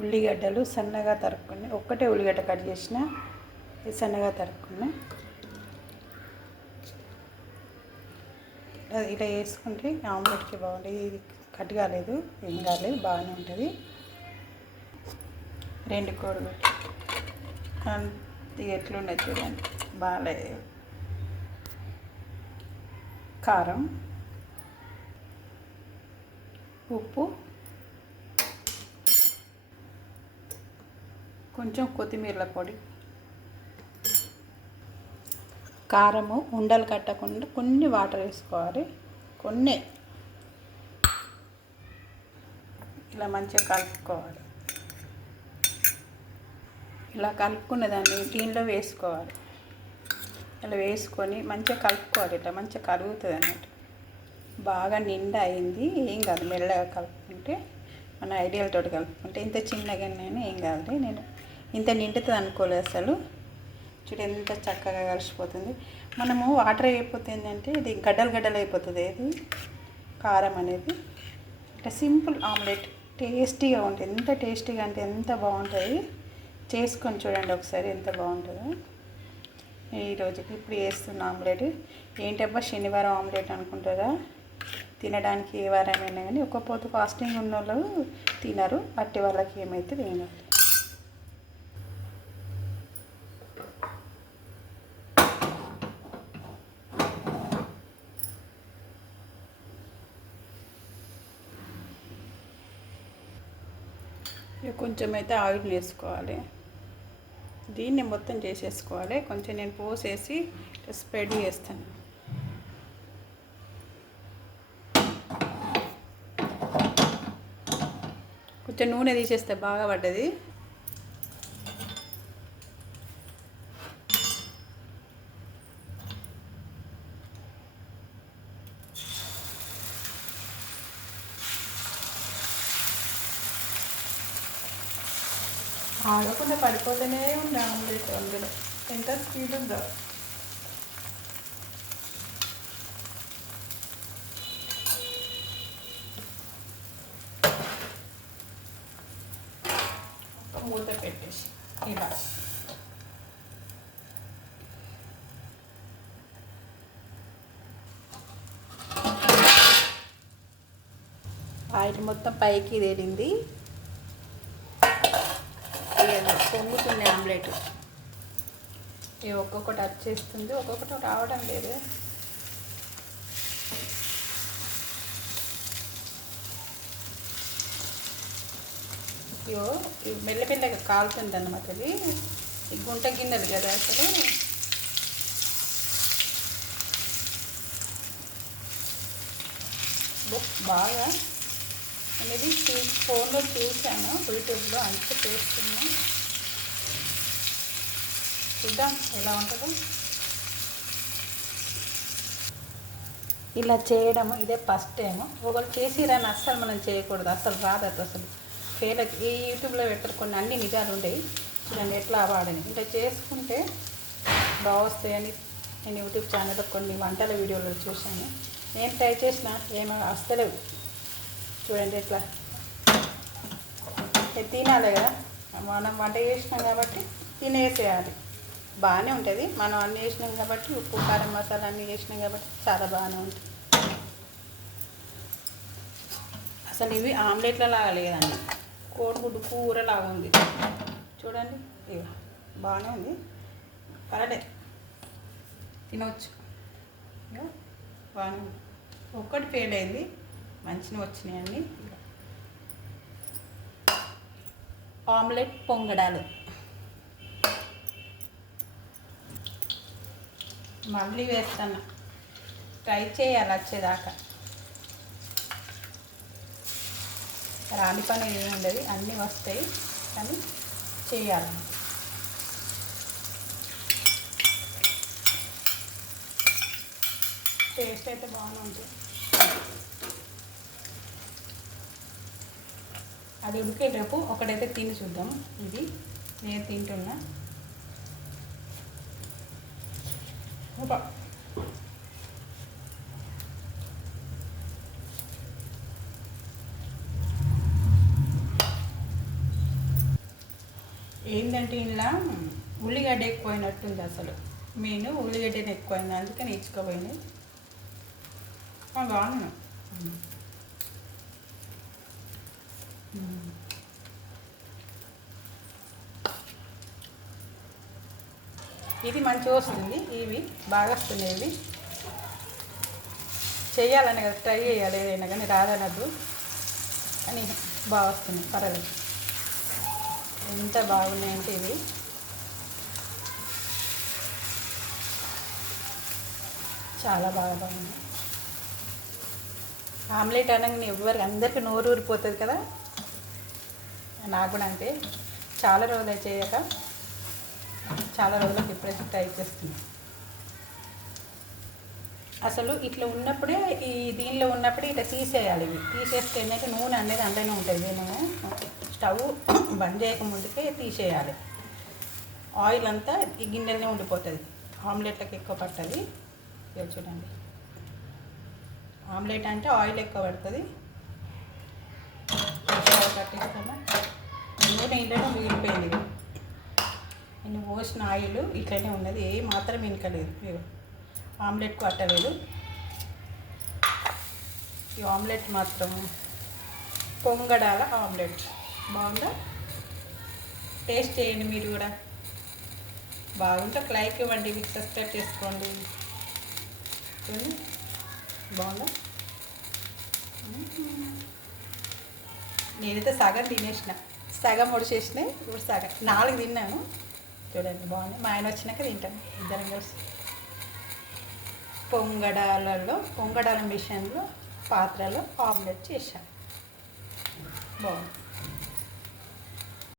ఉల్లిగడ్డలు సన్నగా తరుక్కుని, ఒక్కటే ఉల్లిగడ్డ కట్ చేసిన, సన్నగా తరుక్కుని ఇలా వేసుకుంటే ఆమ్లెట్కి బాగుంటుంది. ఇది కట్ కాలేదు, ఏం కాలేదు, బాగానే ఉంటుంది. 2 కోడిగుడ్లు ఇది ఎట్లున్నది చూడండి, బాగాలేదు. కారం, ఉప్పు, కొంచెం కొత్తిమీర పొడి, కారము ఉండలు కట్టకుండా కొన్ని వాటర్ వేసుకోవాలి, కొన్ని ఇలా మంచిగా కలుపుకోవాలి. ఇలా కలుపుకున్న దాన్ని దీనిలో వేసుకోవాలి. ఇలా వేసుకొని మంచిగా కలుపుకోవాలి. ఇట్లా మంచిగా కలుగుతుంది అన్నట్టు. బాగా నిండా అయింది, ఏం కాదు, మెల్లగా కలుపుకుంటే మన ఐడియాలతో కలుపుకుంటే ఇంత చిన్నగానైనా ఏం కాదు. నేను ఇంత నిండుతుంది అనుకోలేదు అసలు. చూడు ఎంత చక్కగా కలిసిపోతుంది. మనము వాటర్ అయిపోతుంది ఏంటంటే ఇది గడ్డలు గడ్డలు అయిపోతుంది. ఇది కారం అనేది ఇట్లా సింపుల్ ఆమ్లెట్ టేస్టీగా ఉంటుంది. ఎంత టేస్టీగా అంటే ఎంత బాగుంటుంది. చేసుకొని చూడండి ఒకసారి, ఎంత బాగుంటుందో. ఈరోజుకి ఇప్పుడు వేస్తున్న ఆమ్లెట్ ఏంటబ్బా శనివారం ఆమ్లెట్ అనుకుంటారా? తినడానికి ఏ వారమైనా కానీ ఒక్క పొద్దు ఫాస్టింగ్ ఉన్న వాళ్ళు తినరు, అట్టి వాళ్ళకి ఏమైతే తినాలి. కొంచెం అయితే ఆయిల్ వేసుకోవాలి. దీన్ని మొత్తం చేసేసుకోవాలి. కొంచెం నేను పోసేసి స్ప్రెడ్ చేస్తాను. కొంచెం నూనె తీసేస్తే బాగా పడ్డది. ఆగకుండా పడిపోతూనే ఉంది ఆమ్లెట్. అందులో ఎంత స్పీడ్ ఉందో. మూత పెట్టేసి ఇలా ఆయిల్ మొత్తం పైకి తేలింది. పొంగుతుంది ఆమ్లెట్. ఒక్కొక్కటి వచ్చేస్తుంది, ఒక్కొక్కటి రావడం లేదు. మెల్లమెల్లగా కాలుతుంది అన్నమాట. అది ఈ గుంట గిన్నెలు కదా అసలు. బాగా అనేది ఫోన్లో చూసాను, యూట్యూబ్లో, అంతా చేస్తున్నాను. చూద్దాం ఎలా ఉంటుందో. ఇలా చేయడం ఇదే ఫస్ట్ టైం. ఒకరు చేసిరని అస్సలు మనం చేయకూడదు, అసలు రాదు. అసలు ఫెయిల్. ఈ యూట్యూబ్లో పెట్టరు, కొన్ని అన్ని నిజాలు ఉంటాయి. చూడండి ఎట్లా వాడని. ఇలా చేసుకుంటే బాగొస్తాయని నేను యూట్యూబ్ ఛానల్లో కొన్ని వంటల వీడియోలు చూశాను. నేను ట్రై చేసిన, ఏమో వస్తలేవు. చూడండి ఎట్లా. తినాలి కదా, మనం వంట చేసినాం కాబట్టి తినేసేయాలి. బాగానే ఉంటుంది. మనం అన్నీ వేసినాం కాబట్టి, ఉప్పు కారం మసాలా అన్నీ వేసినాం కాబట్టి చాలా బాగానే ఉంటుంది. అసలు ఇవి ఆమ్లెట్ల లాగా లేదండి, కోడిగుడ్డు కూరలాగా ఉంది. చూడండి బాగానే ఉంది, పర్వాలేదు, తినవచ్చు. బాగానే ఉంది. ఒక్కటి ఫెయిల్ అయింది, మంచిగా వచ్చినాయండి. ఆమ్లెట్ పొంగడాలు మళ్ళీ వేస్తాను. ట్రై చేయాలి వచ్చేదాకా. రాని పని ఏమి ఉండదు, అన్నీ వస్తాయి, కానీ చేయాలి. టేస్ట్ అయితే బాగానే ఉంటుంది. అది ఉడికేటప్పుడు ఒకటైతే తిని చూద్దాం. ఇది నేను తింటున్నా. ఏంటంటే ఇలా ఉల్లిగడ్డ ఎక్కువైనట్టుంది అసలు. మెయిన్ ఉల్లిగడ్డని ఎక్కువైంది, అందుకని ఇచ్చుకోపోయింది. బాగున్నాను. ఇది మంచిగా వస్తుంది, ఇవి బాగా వస్తున్నాయి. ఇవి చేయాలని కదా, ట్రై చేయాలి ఏదైనా కానీ, రాదనద్దు అని బాగా వస్తుంది, పర్వాలేదు. ఎంత బాగున్నాయంటే ఇవి చాలా బాగా బాగున్నాయి. ఆమ్లెట్ అనగానే ఎవరికి అందరికీ నోరు ఊరిపోతుంది కదా, నాకు కూడా అంతే. చాలా రోజులు చేయక, చాలా రోజులకు ఇప్పుడైతే ట్రై చేస్తుంది. అసలు ఇట్లా ఉన్నప్పుడే, ఈ దీనిలో ఉన్నప్పుడే ఇట్లా తీసేయాలి. ఇవి తీసేస్తే ఏంటంటే నూనె అనేది అందులోనే ఉంటుంది. నేను స్టవ్ బంద్ చేయక ముందుకే తీసేయాలి. ఆయిల్ అంతా ఈ గిన్నెలనే ఉండిపోతుంది, ఆమ్లెట్లకు ఎక్కువ పడుతుంది. ఇవి చూడండి, ఆమ్లెట్ అంటే ఆయిల్ ఎక్కువ పడుతుంది. కట్టేస్తామా, నూనె ఇంట్లోనే మిగిలిపోయింది. నేను పోసిన ఆయిల్ ఇట్లనే ఉన్నది, ఏ మాత్రం ఇనకలేదు. ఆమ్లెట్కు అట్టలేదు. ఈ ఆమ్లెట్ మాత్రం పొంగడాల ఆమ్లెట్ బాగుందా? టేస్ట్ చేయండి మీరు కూడా. బాగుంటే లైక్ ఇవ్వండి, సబ్స్క్రైబ్ చేసుకోండి. బాగుందా? నేనైతే సగం తినేసిన, సగం ఒడిచేసిన. ఇప్పుడు సగం 4 తిన్నాను. చూడండి బాగుంది. మా ఆయన వచ్చినాక తింటాను, ఇద్దరం కలిసి. పొంగడాల మిషన్లో పాత్రలో ఆమ్లెట్ చేశాను, బాగుంది.